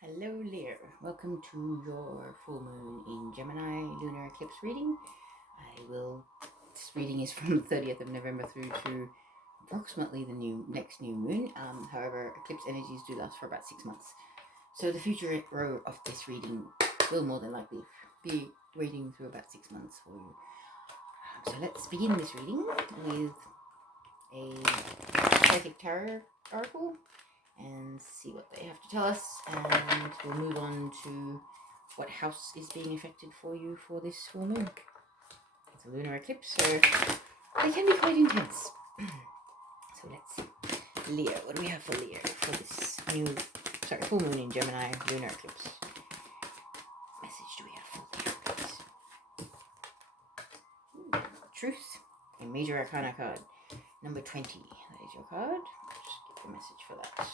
Hello Leo, welcome to your full moon in Gemini lunar eclipse reading. This reading is from the 30th of November through to approximately the next new moon. However, eclipse energies do last for about 6 months. So the future row of this reading will more than likely be reading through about 6 months for you. So let's begin this reading with a psychic tarot oracle and see what they have to tell us, and we'll move on to what house is being affected for you for this full moon. It's a lunar eclipse, so they can be quite intense. So let's see. Leo, what do we have for Leo for this full moon in Gemini lunar eclipse? What message do we have for Leo, please? Truth, a major arcana card. Number 20, that is your card. Just get the message for that.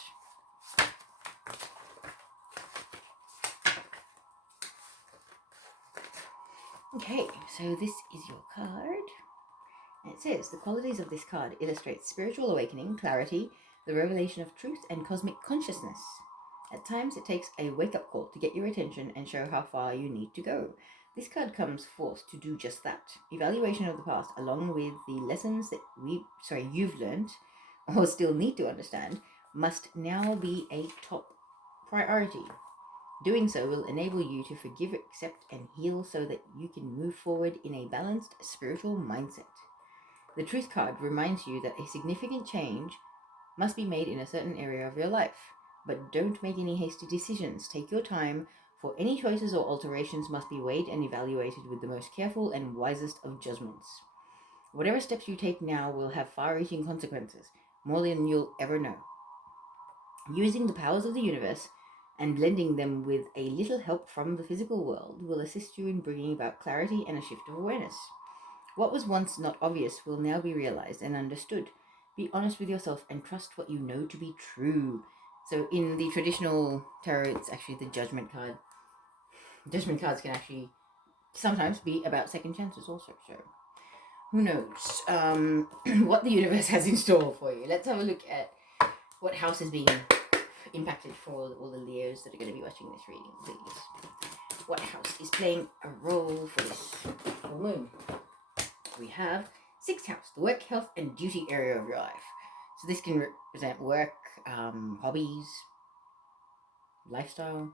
Okay, so this is your card, and it says, the qualities of this card illustrate spiritual awakening, clarity, the revelation of truth, and cosmic consciousness. At times, it takes a wake-up call to get your attention and show how far you need to go. This card comes forth to do just that. Evaluation of the past, along with the lessons that you've learned, or still need to understand, must now be a top priority. Doing so will enable you to forgive, accept, and heal so that you can move forward in a balanced spiritual mindset. The Truth card reminds you that a significant change must be made in a certain area of your life, but don't make any hasty decisions. Take your time, for any choices or alterations must be weighed and evaluated with the most careful and wisest of judgments. Whatever steps you take now will have far-reaching consequences, more than you'll ever know. Using the powers of the universe and blending them with a little help from the physical world will assist you in bringing about clarity and a shift of awareness. What was once not obvious will now be realized and understood. Be honest with yourself and trust what you know to be true. So in the traditional tarot, it's actually the Judgment card. Judgment cards can actually sometimes be about second chances also, so who knows what the universe has in store for you. Let's have a look at what house is being impacted for all the Leos that are going to be watching this reading, please. What house is playing a role for this full moon? We have 6th house, the work, health, and duty area of your life. So this can represent work, hobbies, lifestyle,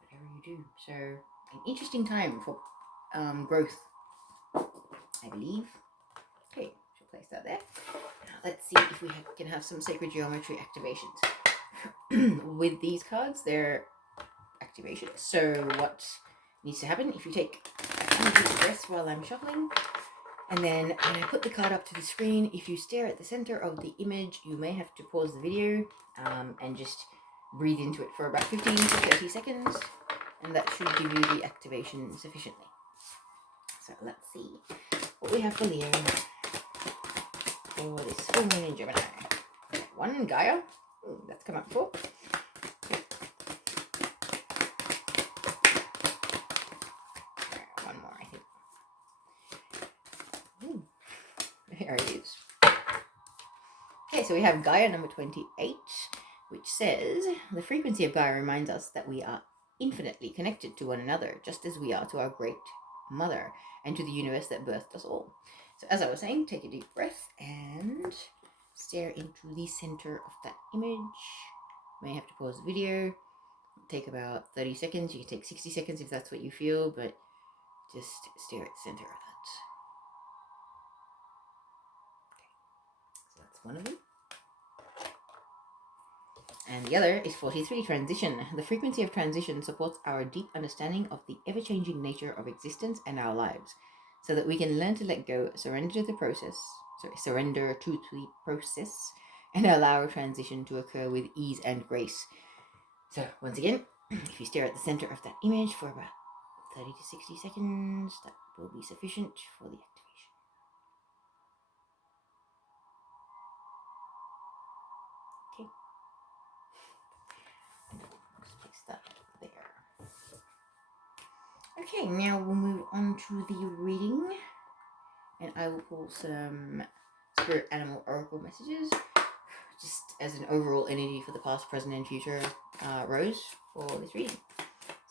whatever you do. So an interesting time for growth, I believe. Okay, she'll place that there. Now let's see if we can have some sacred geometry activations. With these cards, they're activations. So what needs to happen, if you take a few deep breaths while I'm shuffling, and then when I put the card up to the screen, if you stare at the center of the image, you may have to pause the video and just breathe into it for about 15 to 30 seconds, and that should give you the activation sufficiently. So let's see what we have for Leo for this full moon in Gemini. One, Gaia. Ooh, that's come up before. One more, I think. Ooh, there it is. Okay, so we have Gaia number 28, which says, the frequency of Gaia reminds us that we are infinitely connected to one another, just as we are to our great mother and to the universe that birthed us all. So as I was saying, take a deep breath and stare into the center of that image. You may have to pause the video. Take about 30 seconds. You can take 60 seconds if that's what you feel, but just stare at the center of that. Okay, so that's one of them. And the other is 43, transition. The frequency of transition supports our deep understanding of the ever-changing nature of existence and our lives, so that we can learn to let go, surrender to the process, and allow a transition to occur with ease and grace. So once again, if you stare at the center of that image for about 30 to 60 seconds, that will be sufficient for the activation. Okay. Just place that there. Okay, now we'll move on to the reading, and I will pull some spirit animal oracle messages. Just as an overall energy for the past, present, and future, Rose, for this reading.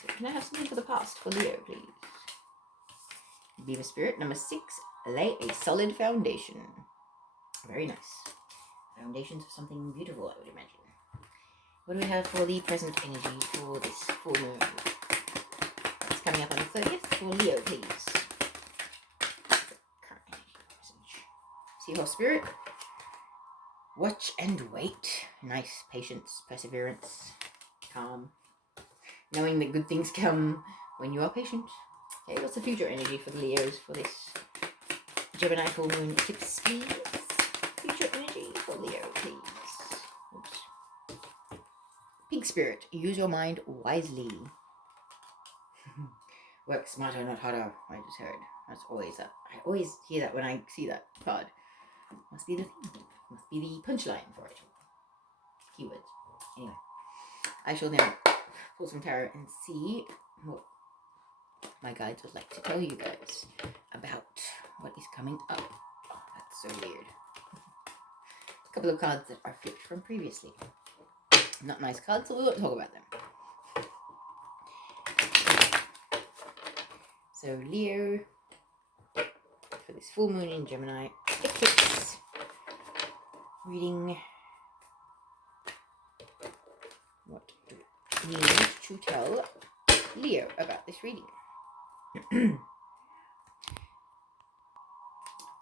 So can I have something for the past for Leo, please? Beaver Spirit, number 6, lay a solid foundation. Very nice. Foundations of something beautiful, I would imagine. What do we have for the present energy for this full moon? It's coming up on the 30th for Leo, please. Current energy message. Seahorse Spirit. Watch and wait. Nice. Patience, perseverance, calm. Knowing that good things come when you are patient. Okay, what's the future energy for the Leos for this Gemini full moon eclipse, please? Future energy for Leo, please. Oops. Pig Spirit, use your mind wisely. Work smarter, not harder. I just heard. That's always that. I always hear that when I see that card. Must be the thing. Must be the punchline for it. Keywords. Anyway, I shall now pull some tarot and see what my guides would like to tell you guys about what is coming up. Oh, that's so weird. A couple of cards that are flipped from previously. Not nice cards, so we won't talk about them. So Leo, for this full moon in Gemini eclipse reading, what do we need to tell Leo about this reading?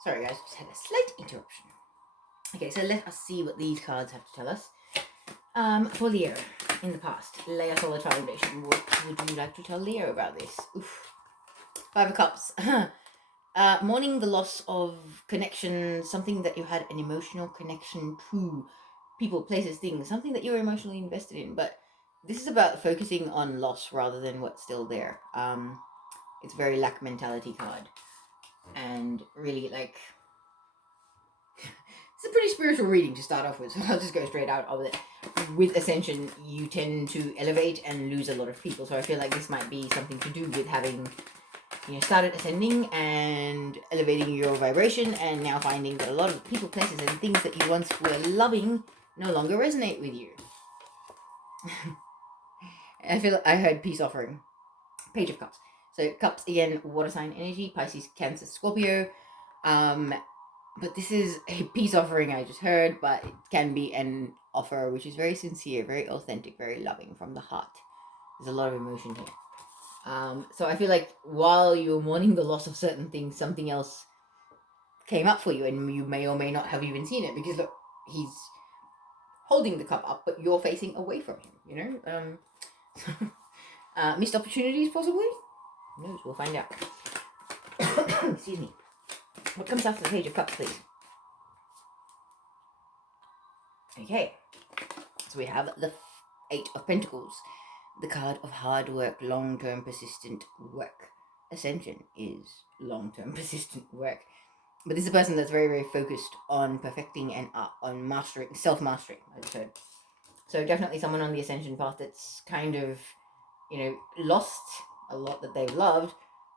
Sorry guys, just had a slight interruption. Okay, so let us see what these cards have to tell us. For Leo, in the past, lay a solid foundation. What would you like to tell Leo about this? Oof. 5 of Cups. Mourning the loss of connection, something that you had an emotional connection to. People, places, things, something that you were emotionally invested in. But this is about focusing on loss rather than what's still there. It's a very lack mentality card. And really, like, it's a pretty spiritual reading to start off with, so I'll just go straight out of it. With Ascension, you tend to elevate and lose a lot of people, so I feel like this might be something to do with having, started ascending and elevating your vibration, and now finding that a lot of people, places, and things that you once were loving no longer resonate with you. I heard Peace Offering. Page of Cups. So Cups, again, water sign energy, Pisces, Cancer, Scorpio. But this is a peace offering I just heard, but it can be an offer which is very sincere, very authentic, very loving from the heart. There's a lot of emotion here. So I feel like while you're mourning the loss of certain things, something else came up for you, and you may or may not have even seen it, because look, he's holding the cup up, but you're facing away from him, missed opportunities, possibly? Who knows? We'll find out. Excuse me. What comes after the Page of Cups, please? Okay. So we have the 8 of Pentacles. The card of hard work, long-term persistent work. Ascension is long-term persistent work. But this is a person that's very, very focused on perfecting and on mastering, self-mastering, I just heard. So definitely someone on the Ascension path that's kind of, lost a lot that they've loved.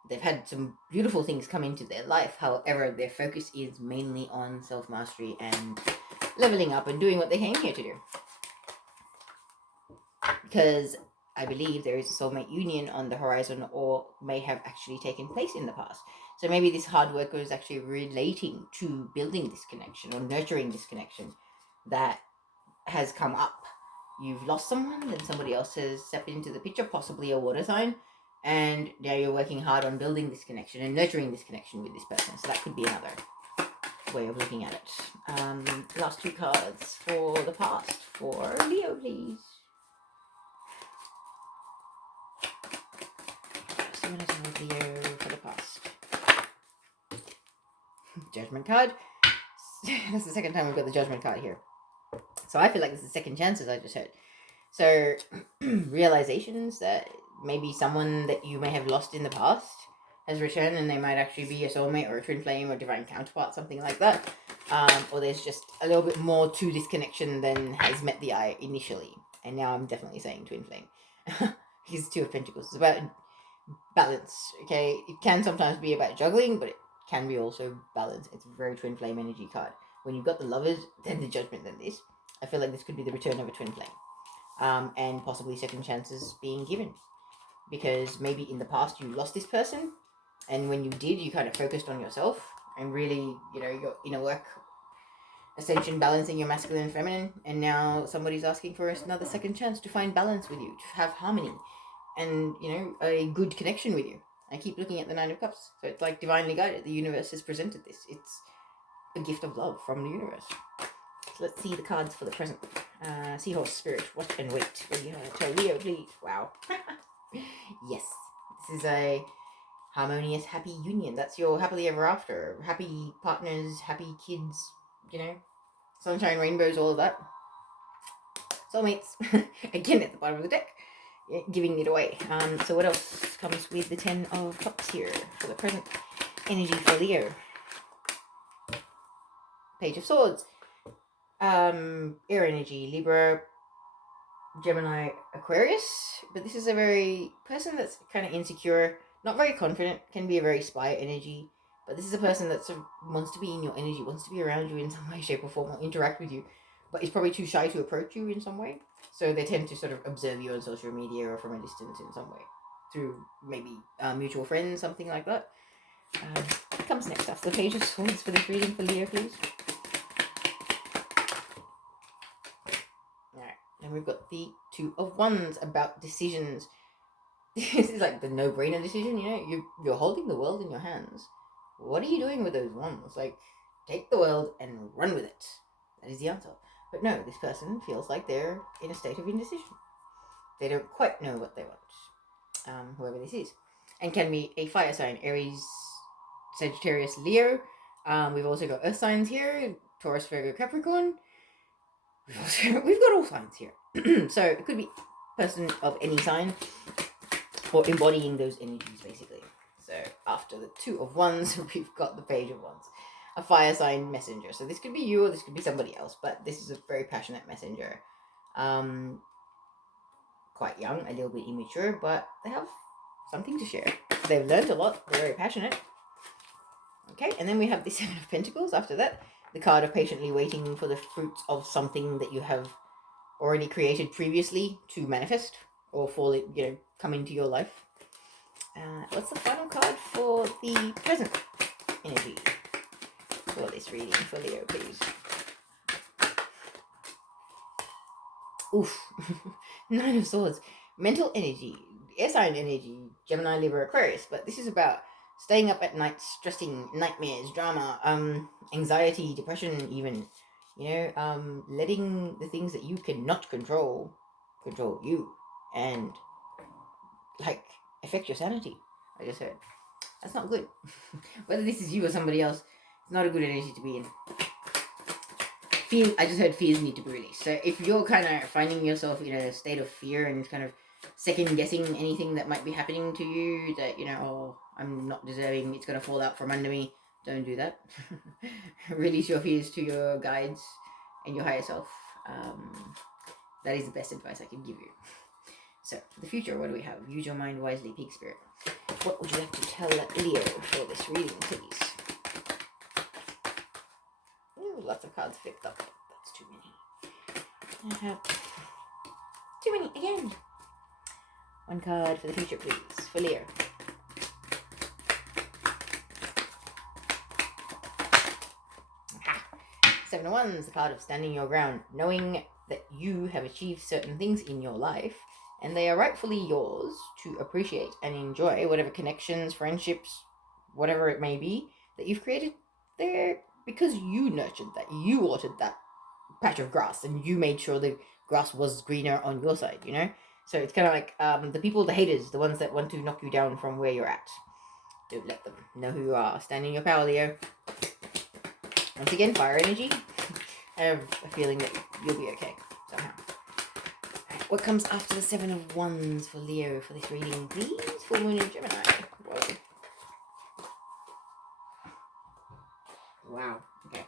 They've had some beautiful things come into their life. However, their focus is mainly on self-mastery and leveling up and doing what they came here to do. Because I believe there is a soulmate union on the horizon, or may have actually taken place in the past. So maybe this hard worker is actually relating to building this connection or nurturing this connection that has come up. You've lost someone, then somebody else has stepped into the picture, possibly a water sign, and now you're working hard on building this connection and nurturing this connection with this person. So that could be another way of looking at it. Last 2 cards for the past for Leo, please. So I'm going to tell Leo for the past. Judgment card. That's the second time we've got the Judgment card here. So I feel like this is second chances, I just heard. So realizations that maybe someone that you may have lost in the past has returned, and they might actually be a soulmate or a twin flame or divine counterpart, something like that. Or there's just a little bit more to this connection than has met the eye initially. And now I'm definitely saying twin flame. He's 2 of Pentacles. It's about balance, okay? It can sometimes be about juggling, but it can be also balance. It's a very twin flame energy card. When you've got the Lovers, then the Judgment, then this. I feel like this could be the return of a twin flame, and possibly second chances being given, because maybe in the past you lost this person, and when you did, you kind of focused on yourself and really, your inner work, ascension, balancing your masculine and feminine, and now somebody's asking for another second chance to find balance with you, to have harmony, and a good connection with you. I keep looking at the Nine of Cups, so it's like divinely guided. The universe has presented this. It's a gift of love from the universe. So let's see the cards for the present. Seahorse, Spirit, watch and wait. What do you have to tell Leo, please? Wow. Yes, this is a harmonious, happy union. That's your happily ever after. Happy partners, happy kids, sunshine, rainbows, all of that. Soulmates, again at the bottom of the deck, giving it away. So what else comes with the 10 of Cups here for the present energy for Leo? Page of Swords, air energy, Libra, Gemini, Aquarius. But this is a very person that's kind of insecure, not very confident, can be a very spy energy. But this is a person that sort of wants to be in your energy, wants to be around you in some way, shape, or form, or interact with you, but is probably too shy to approach you in some way. So they tend to sort of observe you on social media or from a distance in some way, through maybe mutual friends, something like that. What comes next after the Page of Swords for this reading for Leo, please? Alright, and we've got the Two of Wands about decisions. This is like the no-brainer decision, you're holding the world in your hands. What are you doing with those wands? Like, take the world and run with it. That is the answer. But no, this person feels like they're in a state of indecision. They don't quite know what they want, whoever this is. And can be a fire sign, Aries, Sagittarius, Leo. We've also got earth signs here, Taurus, Virgo, Capricorn. We've got all signs here. So it could be a person of any sign, or embodying those energies, basically. So after the Two of Wands, we've got the Page of Wands, a fire sign messenger. So this could be you, or this could be somebody else, but this is a very passionate messenger. Quite young, a little bit immature, but they have something to share. They've learned a lot. They're very passionate. Okay, and then we have the Seven of Pentacles after that. The card of patiently waiting for the fruits of something that you have already created previously to manifest or fall, come into your life. What's the final card for the present energy for this reading for Leo, please? Oof. Nine of Swords. Mental energy, air sign energy, Gemini, Libra, Aquarius. But this is about staying up at night, stressing, nightmares, drama, anxiety, depression, even. Letting the things that you cannot control you, and affect your sanity. I just heard. That's not good. Whether this is you or somebody else, it's not a good energy to be in. I just heard fears need to be released. So if you're kind of finding yourself in a state of fear and kind of second guessing anything that might be happening to you, that I'm not deserving, it's going to fall out from under me, don't do that. Release your fears to your guides and your higher self. That is the best advice I can give you. So, for the future, what do we have? Use your mind wisely, Pig Spirit. What would you like to tell Leo for this reading, please? Ooh, lots of cards flipped up. That's too many. I have too many again. One card for the future, please, for Leo. Seven of Wands, the card of standing your ground, knowing that you have achieved certain things in your life, and they are rightfully yours to appreciate and enjoy whatever connections, friendships, whatever it may be, that you've created there because you nurtured that, you watered that patch of grass, and you made sure the grass was greener on your side, So it's kind of like the people, the haters, the ones that want to knock you down from where you're at. Don't let them know who you are. Stand in your power, Leo. Once again, fire energy. I have a feeling that you'll be okay somehow. What comes after the Seven of Wands for Leo for this reading, please? Full Moon in Gemini. Whoa. Wow. Okay.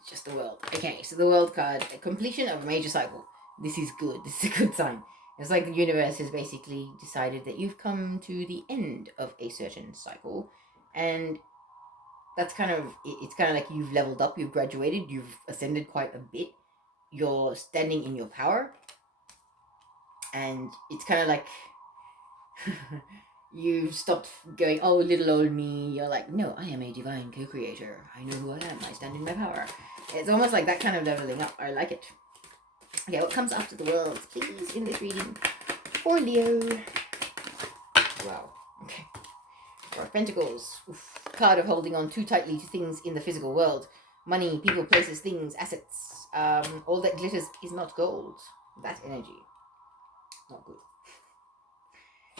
It's just the World. Okay, so the World card, a completion of a major cycle. This is good. This is a good sign. It's like the universe has basically decided that you've come to the end of a certain cycle, and that's it's kind of like you've leveled up, you've graduated, you've ascended quite a bit, you're standing in your power, and it's kind of like you've stopped going, oh, little old me. You're like, no, I am a divine co-creator. I know who I am. I stand in my power. It's almost like that kind of leveling up. I like it. Okay, what comes after the worlds, please, in this reading for Leo? Wow. Okay. Four of Pentacles. Oof. Card of holding on too tightly to things in the physical world. Money, people, places, things, assets. All that glitters is not gold. That energy. Not good.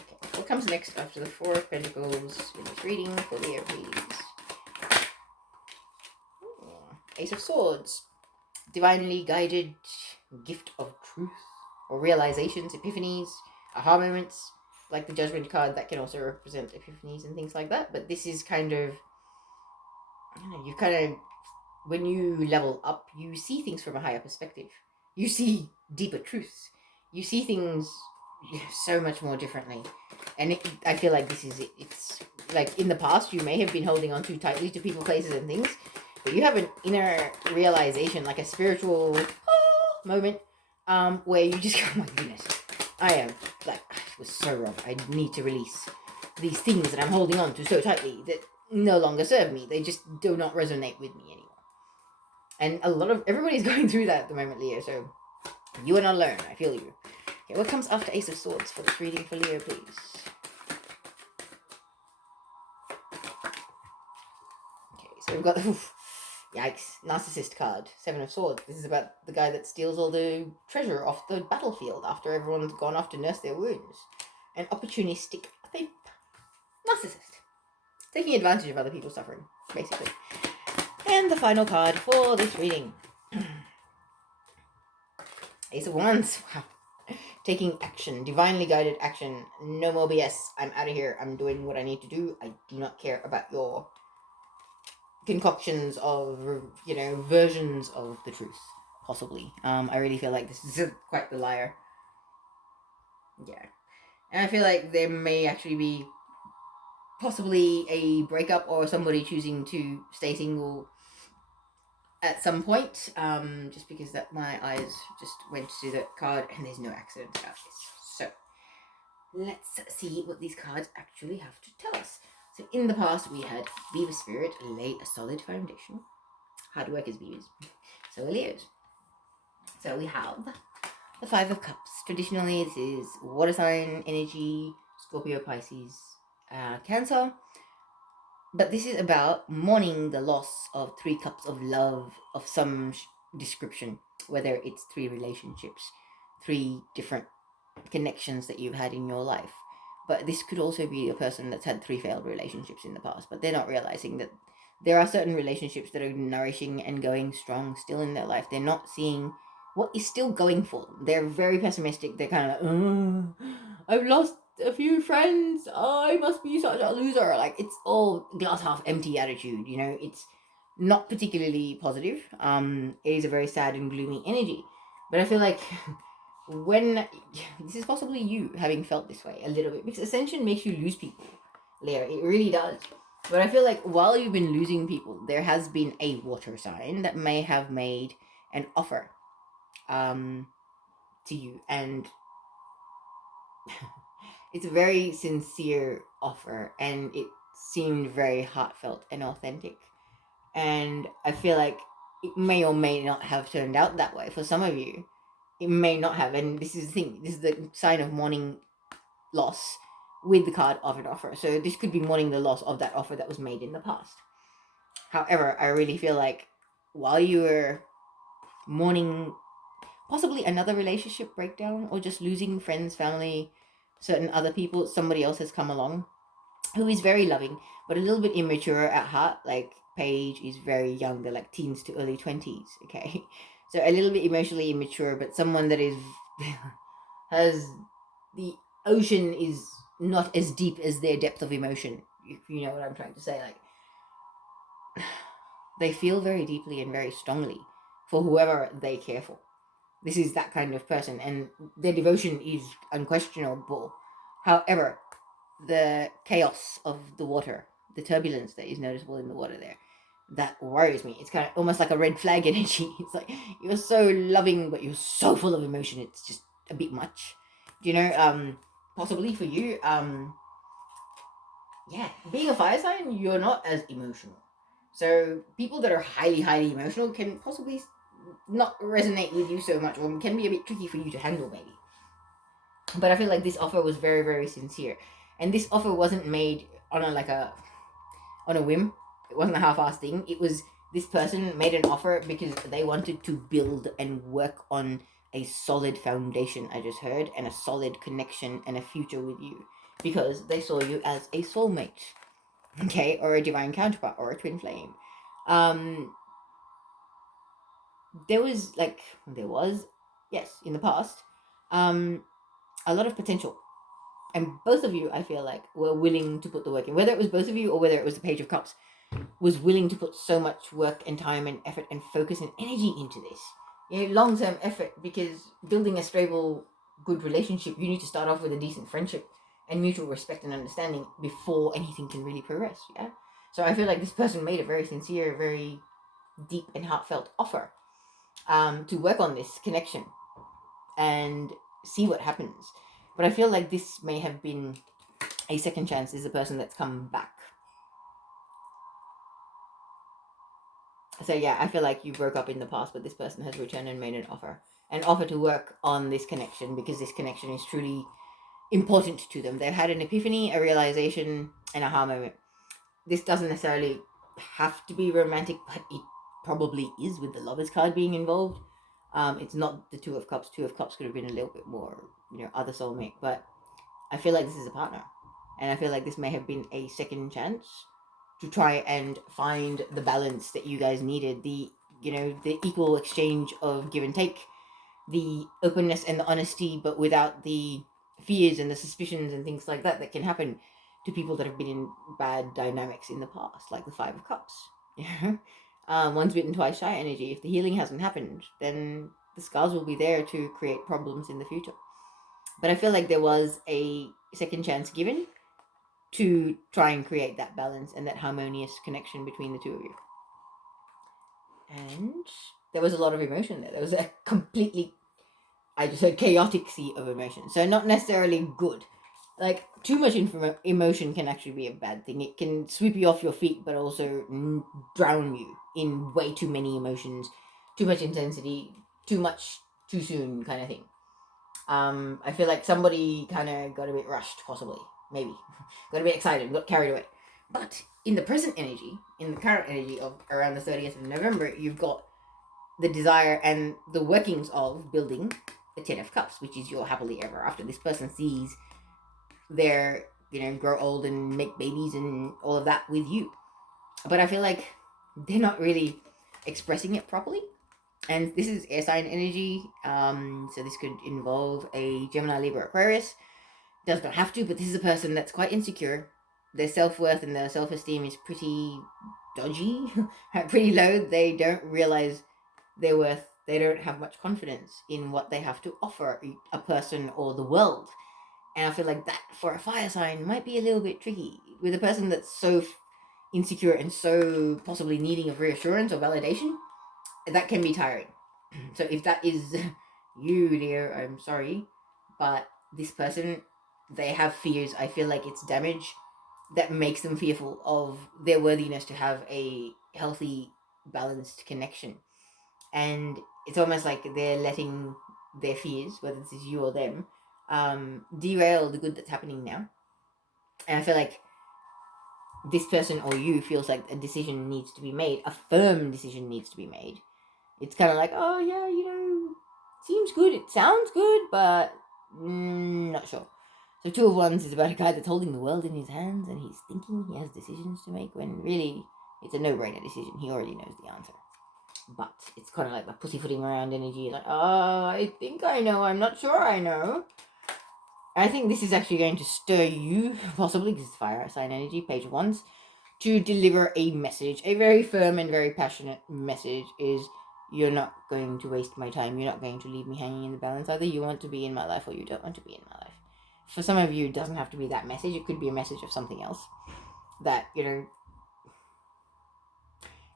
Okay, what comes next after the Four of Pentacles in this reading for Leo, please? Ace of Swords. Divinely guided gift of truth or realizations, epiphanies, aha moments. Like the Judgment card, that can also represent epiphanies and things like that. But this is kind of, I don't know, you kind of, when you level up, you see things from a higher perspective. You see deeper truths. You see things so much more differently. And I feel like this is it. It's like in the past, you may have been holding on too tightly to people, places, and things. But you have an inner realization, like a spiritual moment, where you just go, oh my goodness, I was so wrong. I need to release these things that I'm holding on to so tightly that no longer serve me. They just do not resonate with me anymore. And everybody's going through that at the moment, Leo. So you are not alone. I feel you. Okay, what comes after Ace of Swords for this reading for Leo, please? Okay, so we've got yikes, Narcissist card, Seven of Swords. This is about the guy that steals all the treasure off the battlefield after everyone's gone off to nurse their wounds. An opportunistic thief. Narcissist. Taking advantage of other people's suffering, basically. And the final card for this reading. Ace of Wands. Wow. Taking action, divinely guided action. No more BS. I'm out of here. I'm doing what I need to do. I do not care about your concoctions of, versions of the truth, possibly. I really feel like this is quite the liar. Yeah. And I feel like there may actually be possibly a breakup or somebody choosing to stay single at some point, just because that my eyes just went to the card and there's no accident about this. So let's see what these cards actually have to tell us. So in the past, we had Beaver Spirit lay a solid foundation. Hard work is beavers. So are Leos. So we have the Five of Cups. Traditionally, this is water sign energy, Scorpio, Pisces, Cancer. But this is about mourning the loss of 3 cups of love of some description, whether it's 3 relationships, 3 different connections that you've had in your life. But this could also be a person that's had 3 failed relationships in the past, but they're not realizing that there are certain relationships that are nourishing and going strong still in their life. They're not seeing what is still going for them. They're very pessimistic. They're kind of like, I've lost a few friends. I must be such a loser. Like, it's all glass half empty attitude, It's not particularly positive. It is a very sad and gloomy energy. But I feel like when this is possibly you having felt this way a little bit, because Ascension makes you lose people, Leo. It really does. But I feel like while you've been losing people, there has been a water sign that may have made an offer to you, and it's a very sincere offer, and it seemed very heartfelt and authentic. And I feel like it may or may not have turned out that way for some of you. It may not have, and this is the thing. This is the sign of mourning loss with the card of an offer. So this could be mourning the loss of that offer that was made in the past. However, I really feel like while you were mourning possibly another relationship breakdown or just losing friends, family, certain other people, somebody else has come along who is very loving, but a little bit immature at heart. Like Paige is very young. They're like teens to early 20s, okay? So a little bit emotionally immature, but someone that is has the ocean is not as deep as their depth of emotion. If you know what I'm trying to say. Like, they feel very deeply and very strongly for whoever they care for. This is that kind of person, and their devotion is unquestionable. However, the chaos of the water, the turbulence that is noticeable in the water there, that worries me. It's kind of almost like a red flag energy. It's like you're so loving, but you're so full of emotion. It's just a bit much. Do you know? Possibly for you, yeah, being a fire sign, you're not as emotional. So people that are highly, highly emotional can possibly not resonate with you so much, or can be a bit tricky for you to handle, maybe. But I feel like this offer was very, very sincere, and this offer wasn't made on a whim. It wasn't a half-assed thing. It was this person made an offer because they wanted to build and work on a solid foundation. I just heard, and a solid connection and a future with you, because they saw you as a soulmate, okay, or a divine counterpart, or a twin flame. Um, there was, yes, in the past, um, a lot of potential, and both of you, I feel like, were willing to put the work in. Whether it was both of you or whether it was the Page of Cups, was willing to put so much work and time and effort and focus and energy into this. Long-term effort, because building a stable, good relationship, you need to start off with a decent friendship and mutual respect and understanding before anything can really progress. Yeah. So I feel like this person made a very sincere, very deep and heartfelt offer, to work on this connection and see what happens. But I feel like this may have been a second chance. Is a person that's come back. So yeah, I feel like you broke up in the past, but this person has returned and made an offer to work on this connection, because this connection is truly important to them. They've had an epiphany, a realization, an aha moment. This doesn't necessarily have to be romantic, but it probably is, with the Lovers card being involved. It's not the Two of Cups. Two of Cups could have been a little bit more, other soulmate, but I feel like this is a partner, and I feel like this may have been a second chance to try and find the balance that you guys needed, the equal exchange of give and take, the openness and the honesty, but without the fears and the suspicions and things like that can happen to people that have been in bad dynamics in the past, like the Five of Cups. Once bitten, twice shy energy. If the healing hasn't happened, then the scars will be there to create problems in the future. But I feel like there was a second chance given to try and create that balance and that harmonious connection between the two of you. And there was a lot of emotion there. There was a completely, I just said, chaotic sea of emotion. So not necessarily good. Like, too much emotion can actually be a bad thing. It can sweep you off your feet, but also drown you in way too many emotions, too much intensity, too much too soon, kind of thing. I feel like somebody kind of got a bit rushed, possibly, maybe, got a bit excited, got carried away. But in the present energy, in the current energy of around the 30th of November, you've got the desire and the workings of building the Ten of Cups, which is your happily ever after. This person sees their, grow old and make babies and all of that with you. But I feel like they're not really expressing it properly. And this is air sign energy, so this could involve a Gemini, Libra, Aquarius. Does not have to, but this is a person that's quite insecure. Their self-worth and their self-esteem is pretty dodgy, pretty low. They don't realize their worth. They don't have much confidence in what they have to offer a person or the world. And I feel like that, for a fire sign, might be a little bit tricky. With a person that's so insecure and so possibly needing of reassurance or validation, that can be tiring. So if that is you, Leo, I'm sorry, but this person, they have fears. I feel like it's damage that makes them fearful of their worthiness to have a healthy, balanced connection. And it's almost like they're letting their fears, whether this is you or them, derail the good that's happening now. And I feel like this person or you feels like a decision needs to be made, a firm decision needs to be made. It's kind of like, oh yeah, seems good, it sounds good, but not sure. So Two of Wands is about a guy that's holding the world in his hands and he's thinking he has decisions to make, when really it's a no-brainer decision. He already knows the answer. But it's kind of like the pussyfooting around energy, like, I think I know, I'm not sure I know. I think this is actually going to stir you, possibly, because it's fire sign energy, Page of Wands, to deliver a message, a very firm and very passionate message is, you're not going to waste my time, you're not going to leave me hanging in the balance. Either you want to be in my life or you don't want to be in my life. For some of you, it doesn't have to be that message. It could be a message of something else that,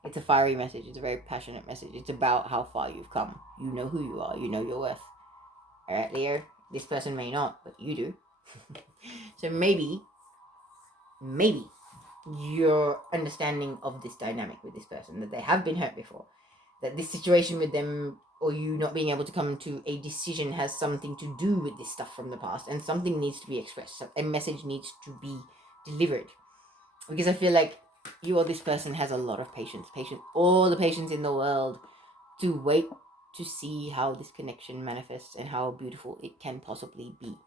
It's a fiery message. It's a very passionate message. It's about how far you've come. You know who you are. You know your worth. All right, Leo. This person may not, but you do. So maybe your understanding of this dynamic with this person, that they have been hurt before, that this situation with them or you not being able to come to a decision has something to do with this stuff from the past, and something needs to be expressed. So a message needs to be delivered. Because I feel like you or this person has a lot of patience, all the patience in the world to wait to see how this connection manifests and how beautiful it can possibly be.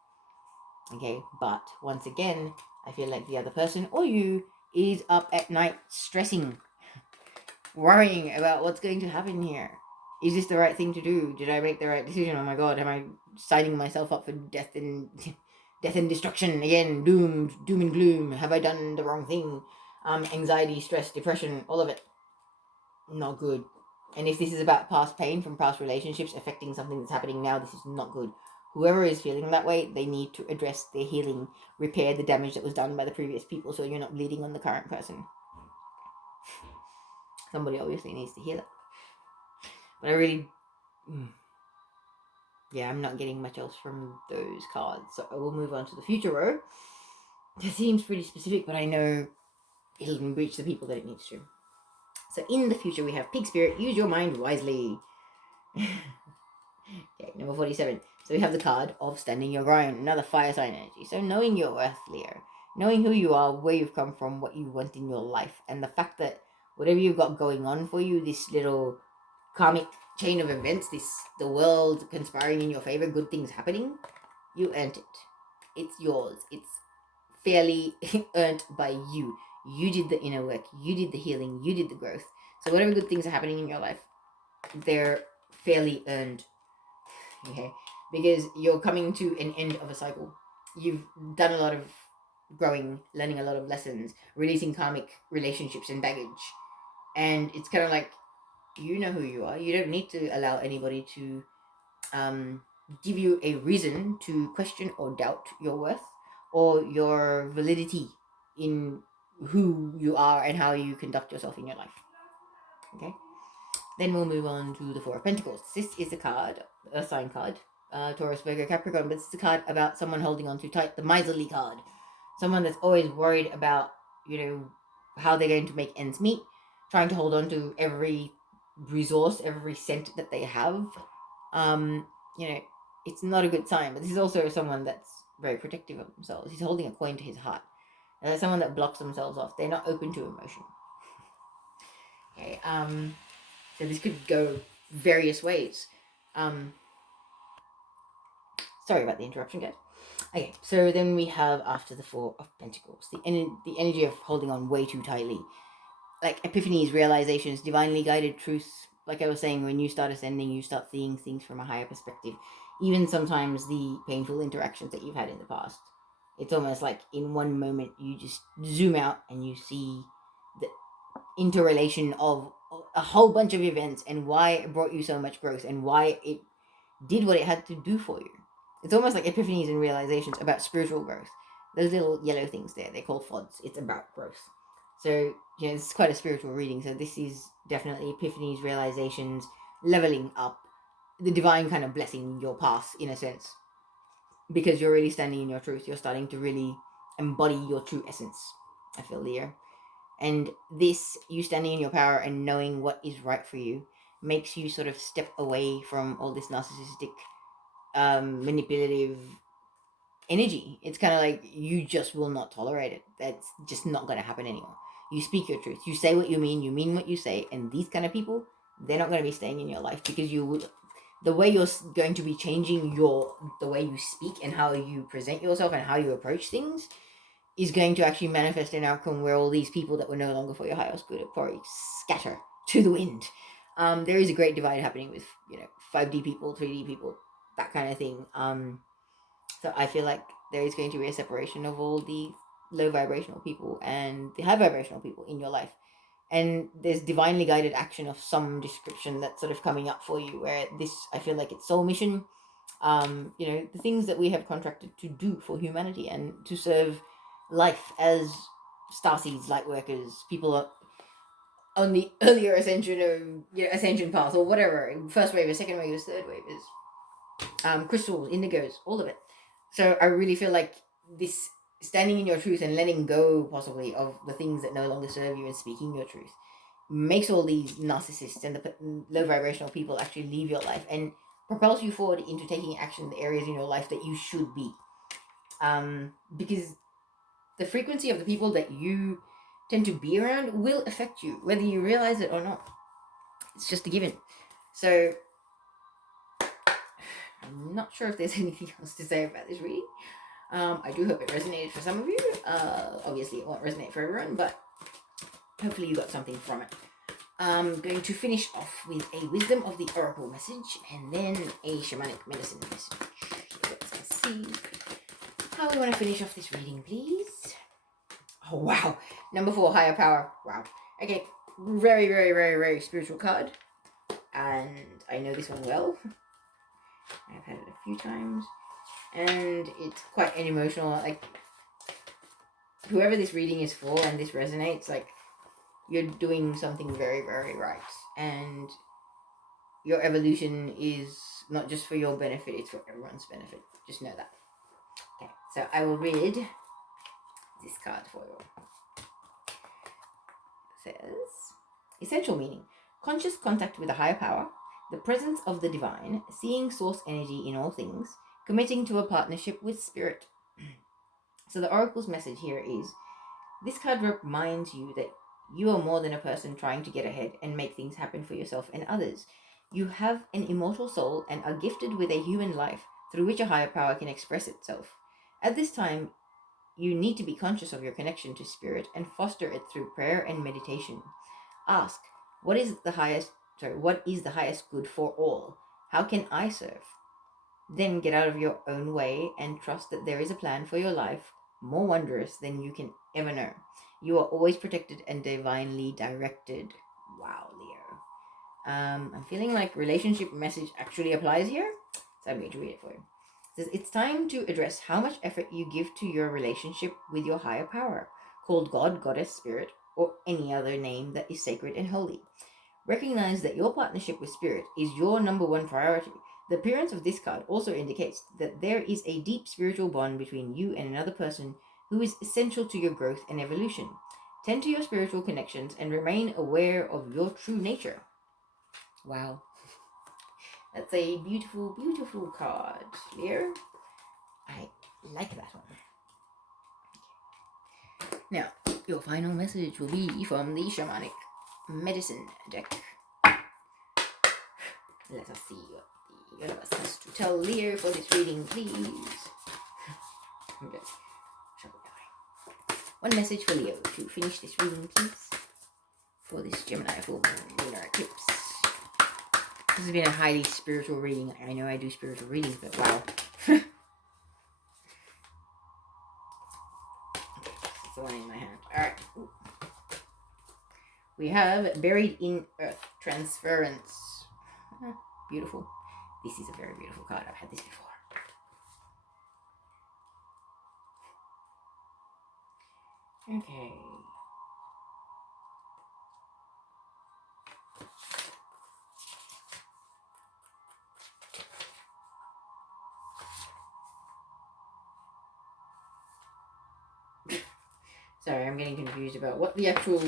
Okay, but once again, I feel like the other person or you is up at night stressing, worrying about what's going to happen here. Is this the right thing to do? Did I make the right decision? Oh my god, am I signing myself up for death and death and destruction again? Doom and gloom. Have I done the wrong thing? Anxiety, stress, depression, all of it. Not good. And if this is about past pain from past relationships affecting something that's happening now, this is not good. Whoever is feeling that way, they need to address their healing, repair the damage that was done by the previous people, so you're not bleeding on the current person. Somebody obviously needs to heal it. But I really... yeah, I'm not getting much else from those cards. So I will move on to the future row. It seems pretty specific, but I know it'll reach the people that it needs to. So in the future, we have Pig Spirit. Use your mind wisely. Okay, number 47. So we have the card of Standing Your Ground, another fire sign energy. So knowing your worth, Leo. Knowing who you are, where you've come from, what you want in your life, and the fact that whatever you've got going on for you, this little karmic chain of events, the world conspiring in your favor, good things happening, you earned it. It's yours. It's fairly earned by you. You did the inner work. You did the healing. You did the growth. So whatever good things are happening in your life, they're fairly earned. Okay, because you're coming to an end of a cycle. You've done a lot of growing, learning a lot of lessons, releasing karmic relationships and baggage, and it's kind of like, you know who you are. You don't need to allow anybody to give you a reason to question or doubt your worth or your validity in who you are and how you conduct yourself in your life. Okay, then we'll move on to the Four of Pentacles. This is a card, a sign card, Taurus, Virgo, Capricorn, but it's a card about someone holding on too tight, the miserly card. Someone that's always worried about, how they're going to make ends meet, trying to hold on to every resource, every cent that they have. It's not a good sign, but this is also someone that's very protective of themselves. He's holding a coin to his heart. Someone that blocks themselves off. They're not open to emotion. Okay, so this could go various ways. Sorry about the interruption, guys. Okay, so then we have, after the Four of Pentacles, the energy of holding on way too tightly. Like epiphanies, realizations, divinely guided truths. Like I was saying, when you start ascending, you start seeing things from a higher perspective. Even sometimes the painful interactions that you've had in the past. It's almost like in one moment you just zoom out and you see the interrelation of a whole bunch of events and why it brought you so much growth and why it did what it had to do for you. It's almost like epiphanies and realizations about spiritual growth. Those little yellow things there, they're called FODs. It's about growth. So, it's quite a spiritual reading. So this is definitely epiphanies, realizations, leveling up, the divine kind of blessing your path, in a sense. Because you're really standing in your truth. You're starting to really embody your true essence, I feel, Leo. And this, you standing in your power and knowing what is right for you, makes you sort of step away from all this narcissistic, manipulative energy. It's kind of like you just will not tolerate it. That's just not going to happen anymore. You speak your truth. You say what you mean what you say, and these kind of people, they're not going to be staying in your life because the way you're going to be changing the way you speak and how you present yourself and how you approach things is going to actually manifest an outcome where all these people that were no longer for your highest good probably scatter to the wind. There is a great divide happening with 5D people, 3D people, that kind of thing. So I feel like there is going to be a separation of all the low vibrational people and the high vibrational people in your life. And there's divinely guided action of some description that's sort of coming up for you, where this, I feel like it's soul mission, the things that we have contracted to do for humanity and to serve life as starseeds, light workers, people on the earlier ascension of, ascension path or whatever, first wave, second wave, third wave is crystals, indigos, all of it. So I really feel like this standing in your truth and letting go possibly of the things that no longer serve you and speaking your truth makes all these narcissists and the low vibrational people actually leave your life and propels you forward into taking action in the areas in your life that you should be. Because the frequency of the people that you tend to be around will affect you, whether you realize it or not. It's just a given. So I'm not sure if there's anything else to say about this reading. I do hope it resonated for some of you. Obviously, it won't resonate for everyone, but hopefully you got something from it. I'm going to finish off with a Wisdom of the Oracle message and then a Shamanic Medicine message. So let's see how we want to finish off this reading, please. Oh, wow. Number 4, Higher Power. Wow. Okay. Very, very, very, very spiritual card. And I know this one well. I've had it a few times. And it's quite an emotional, like, whoever this reading is for and this resonates, like, you're doing something very, very right. And your evolution is not just for your benefit, it's for everyone's benefit. Just know that. Okay, so I will read this card for you. It says, essential meaning: conscious contact with a higher power, the presence of the divine, seeing source energy in all things, committing to a partnership with spirit. So the oracle's message here is, this card reminds you that you are more than a person trying to get ahead and make things happen for yourself and others. You have an immortal soul and are gifted with a human life through which a higher power can express itself. At this time, you need to be conscious of your connection to spirit and foster it through prayer and meditation. Ask, what is the highest good for all? How can I serve? Then get out of your own way and trust that there is a plan for your life more wondrous than you can ever know. You are always protected and divinely directed. Wow, Leo. I'm feeling like relationship message actually applies here, so I'm going to read it for you. It says, it's time to address how much effort you give to your relationship with your higher power, called God, Goddess, Spirit, or any other name that is sacred and holy. Recognize that your partnership with Spirit is your number one priority. The appearance of this card also indicates that there is a deep spiritual bond between you and another person who is essential to your growth and evolution. Tend to your spiritual connections and remain aware of your true nature. Wow. That's a beautiful, beautiful card, Leo. I like that one. Now, your final message will be from the Shamanic Medicine deck. Let us see what the universe has to tell Leo for this reading, please. Okay. One message for Leo to finish this reading, please. For this Gemini full moon lunar eclipse. This has been a highly spiritual reading. I know I do spiritual readings, but wow. Okay, that's the one in my hand. Alright. We have Buried in Earth, Transference. Beautiful. This is a very beautiful card. I've had this before. Okay. Sorry, I'm getting confused about what the actual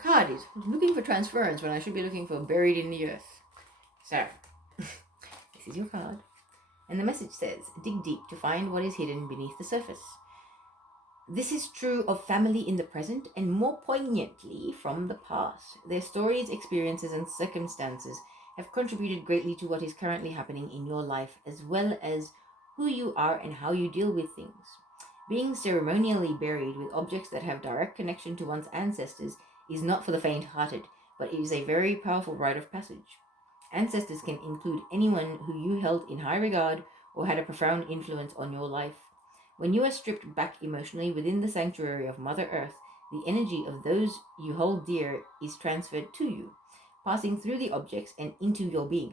card is. I'm looking for transference when I should be looking for buried in the earth. So, this is your card. And the message says, dig deep to find what is hidden beneath the surface. This is true of family in the present and more poignantly from the past. Their stories, experiences, and circumstances have contributed greatly to what is currently happening in your life, as well as who you are and how you deal with things. Being ceremonially buried with objects that have direct connection to one's ancestors is not for the faint-hearted, but it is a very powerful rite of passage. Ancestors can include anyone who you held in high regard or had a profound influence on your life. When you are stripped back emotionally within the sanctuary of Mother Earth, the energy of those you hold dear is transferred to you, passing through the objects and into your being.